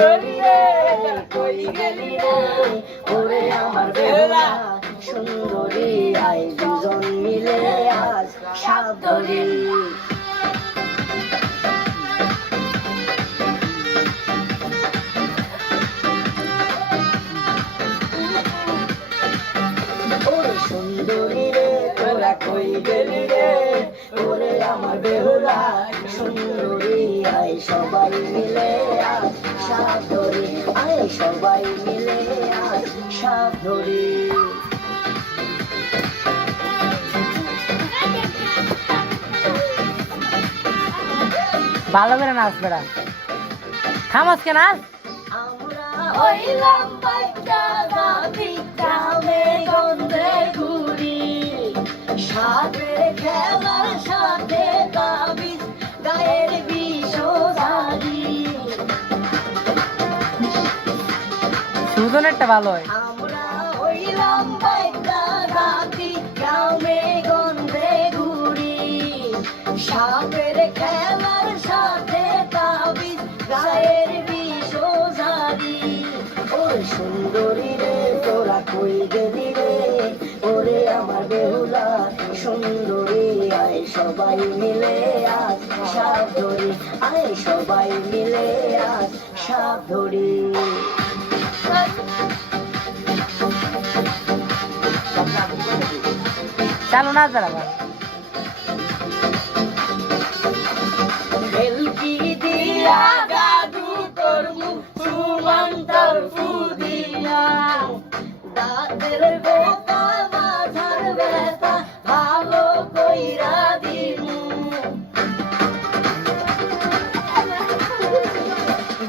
সুন্দরী রে কই গেলি রে ওরে আমার বেহুলা সুন্দরী আই দুজন মিলে আজ সাত ধরি সুন্দরী রে তোরা কই গেলি রে ওরে আমার বেহুলা সুন্দরী আয় সবাই মিলে আজ সাত ধরি আয় সবাই মিলে আজ সাত ধরি ভালো করে নাচ বেড়া থামাস কে নাচ আমরা হইলাম বাইটা গাবি গ্রামে গন্ধে ঘুরি সাথে খেলার সাথে তাবিজ গায়ের বিষধারী সুজনেরটা ভালো হয় আমরা হইলাম বাইটা গাবি গ্রামে গন্ধে ঘুরি সাপের খেলার সাথে তাবিজ গায়ের বিষধারী ও সুন্দরী রে তোরা কই গেলি রে ওরে আমার বেহুলা সুন্দরী আয় সবাই মিলে আজ সাপ ধরি আয় সবাই মিলে আজ সাপ ধরি চালু নাচ বেড়া ভেলকি দিয়া গাদু করমু সুমন্তর ফুদিয়া দাঁতের গোপা মাথার ব্যথা ভালো কইরা দিমু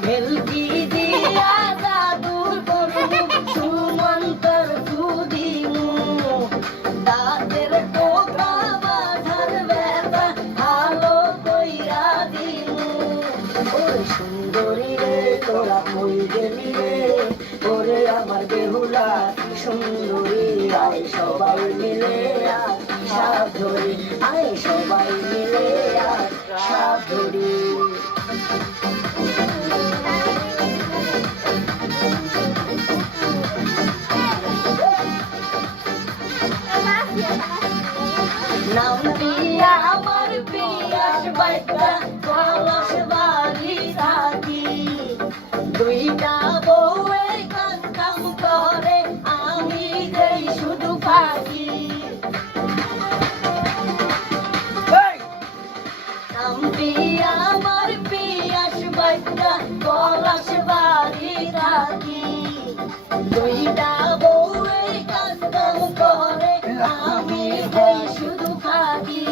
ভেলকি দিয়া গাদু করমু সুমন্তর ফুদিমু দাঁতের গোপা মাথার ব্যথা ভালো কইরা দিমু সুন্দরী রে তোরা কই গেলি রে ওরে আমার বেহুলা সুন্দরী আয় সবাই মিলে আয় সাপ ধরি আয় সবাই মিলে আয় সাপ ধরি নাম দিয়া আমার পিয়াস বাইটা পলাশ বাড়ি থাকি দুইটা বউয়ে কাম করে আমি দেই শুধু ফাঁকি নাম দিয়া আমার পিয়াস বাইটা পলাশ বাড়ি থাকি দুইটা বউয়ে কাম করে আমি দেই শুধু ফাঁকি